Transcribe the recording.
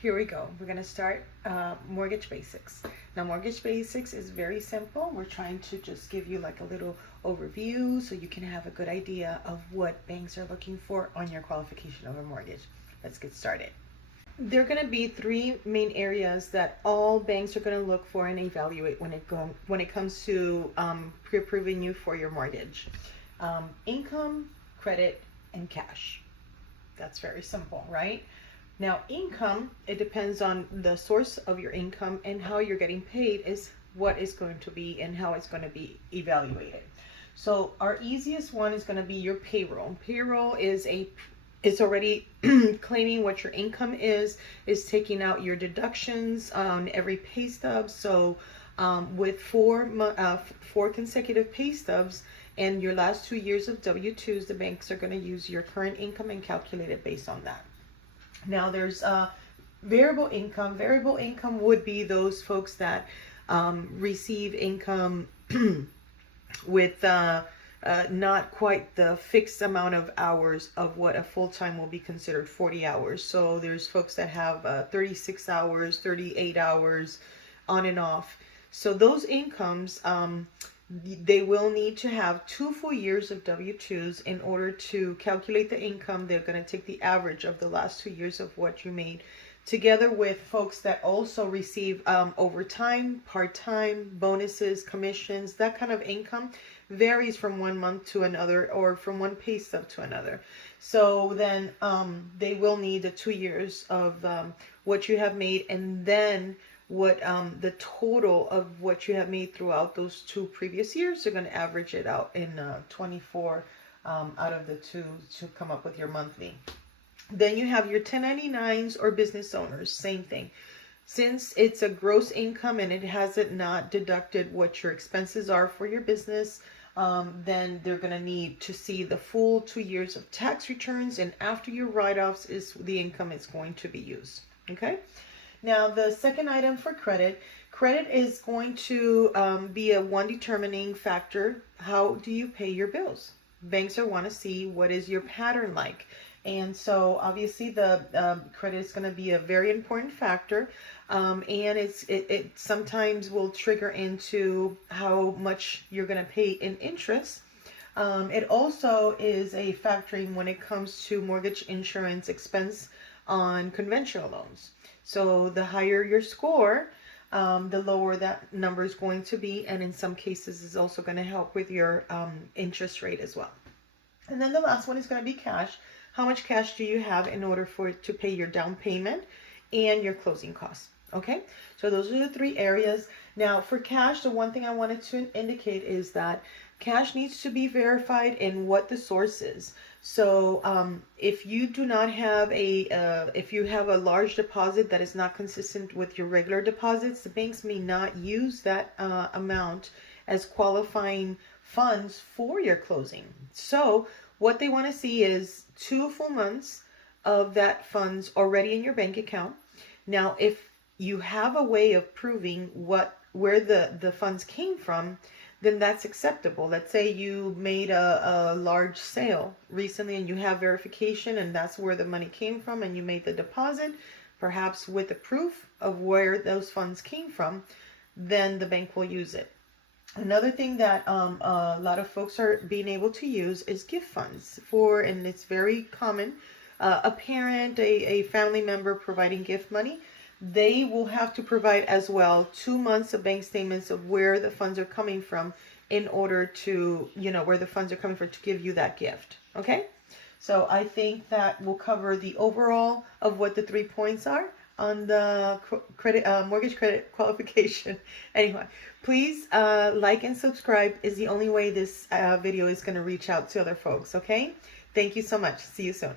Here we go. We're going to start mortgage basics. Now, mortgage basics is very simple. We're trying to just give you like a little overview so you can have a good idea of what banks are looking for on your qualification of a mortgage. Let's get started. There are going to be three main areas that all banks are going to look for and evaluate when it comes to pre-approving you for your mortgage. Income, credit, and cash. That's very simple, right? Now, income, it depends on the source of your income, and how you're getting paid is what is going to be and how it's going to be evaluated. So our easiest one is going to be your payroll. Payroll is it's already claiming what your income is taking out your deductions on every pay stub. So with four consecutive pay stubs and your last 2 years of W-2s, the banks are going to use your current income and calculate it based on that. Now there's variable income. Variable income would be those folks that receive income with not quite the fixed amount of hours of what a full-time will be considered 40 hours. So there's folks that have 36 hours, 38 hours, on and off. So those incomes, they will need to have 2 full years of W-2s in order to calculate the income. They're going to take the average of the last 2 years of what you made, together with folks that also receive overtime, part-time, bonuses, commissions. That kind of income varies from 1 month to another, or from one pay stub to another. So then they will need the 2 years of what you have made, and then what the total of what you have made throughout those 2 previous years. They're going to average it out in 24 out of the 2 to come up with your monthly. Then you have your 1099s or business owners. Same thing. Since it's a gross income and it hasn't not deducted what your expenses are for your business, then they're going to need to see the full 2 years of tax returns, and after your write-offs is the income is going to be used. Okay. Now, the second item for credit is going to be a one determining factor. How do you pay your bills? Banks are want to see what is your pattern like. And so obviously the credit is going to be a very important factor. And it sometimes will trigger into how much you're going to pay in interest. It also is a factoring when it comes to mortgage insurance expense on conventional loans. So the higher your score, the lower that number is going to be, and in some cases is also going to help with your interest rate as well. And then the last one is going to be cash. How much cash do you have in order for it to pay your down payment and your closing costs? Okay, so those are the 3 areas. Now for cash, the one thing I wanted to indicate is that cash needs to be verified in what the source is. So if you do not have if you have a large deposit that is not consistent with your regular deposits, the banks may not use that amount as qualifying funds for your closing. So what they want to see is 2 full months of that funds already in your bank account. Now, if you have a way of proving where the funds came from, then that's acceptable. Let's say you made a large sale recently and you have verification and that's where the money came from, and you made the deposit, perhaps with the proof of where those funds came from, then the bank will use it. Another thing that a lot of folks are being able to use is gift funds and it's very common. A parent, a family member providing gift money, they will have to provide as well 2 months of bank statements of where the funds are coming from in order to, where the funds are coming from to give you that gift. Okay. So I think that will cover the overall of what the 3 points are on the mortgage credit qualification. Anyway, please like and subscribe is the only way this video is going to reach out to other folks. Okay. Thank you so much. See you soon.